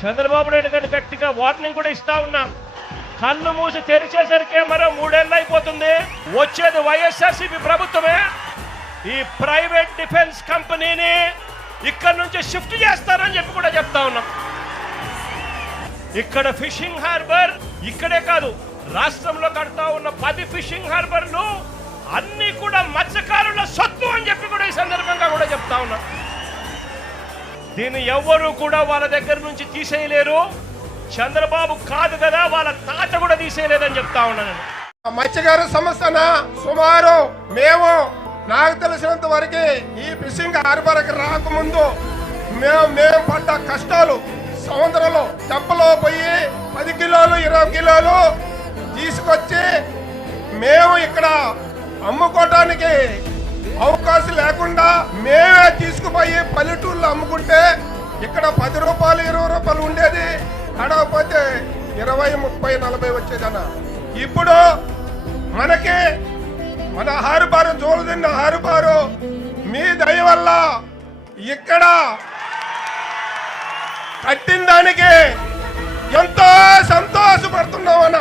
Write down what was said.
చంద్రబాబు నాయుడు గారిని గట్టిగా వార్నింగ్ కూడా ఇస్తా ఉన్నాం. కన్ను మూసి తెరిచేసరికి మరో 3 ఏళ్ళు అయిపోతుంది. వచ్చేది వైఎస్ఆర్సీపీ ప్రభుత్వమే. ఈ ప్రైవేట్ డిఫెన్స్ కంపెనీని ఇక్కడ నుంచి షిఫ్ట్ చేస్తారని చెప్పి కూడా చెప్తా ఉన్నాం. ఇక్కడ ఫిషింగ్ హార్బర్ ఇక్కడే కాదు, రాష్ట్రంలో కడతా ఉన్న 10 ఫిషింగ్ హార్బర్లు అన్ని కూడా మత్స్యకారుల సొత్తు అని చెప్పి కూడా ఈ సందర్భంగా కూడా చెప్తా ఉన్నాం. దీన్ని ఎవ్వరూ కూడా వాళ్ళ దగ్గర నుంచి తీసేయలేరు. చంద్రబాబు కాదు కదా, వాళ్ళ తాత కూడా తీసేయలేదని చెప్తా ఉన్నాను. మత్స్యకారు సమస్యన సుమారు మేము నాకు తెలిసినంత వరకు ఈ ఫిషింగ్ హార్బర్కి రాకముందు మేము పడ్డ కష్టాలు, సముద్రంలో తెప్పలో పోయి 10 కిలోలు 20 కిలోలు తీసుకొచ్చి మేము ఇక్కడ అమ్ముకోవడానికి అవకాశం లేకుండా మేమే తీసుకుపోయి పల్లెటూళ్ళు అమ్ముకుంటే ఇక్కడ 10 రూపాయలు 20 రూపాయలు ఉండేది, అడగపోతే 20, 30, 40 వచ్చేదన్న. ఇప్పుడు మనకి మన హారుబారు జోలుదిన్న హారుబారు మీ దయ వల్ల ఇక్కడ కట్టిన దానికి ఎంతో సంతోషపడుతున్నామన్న.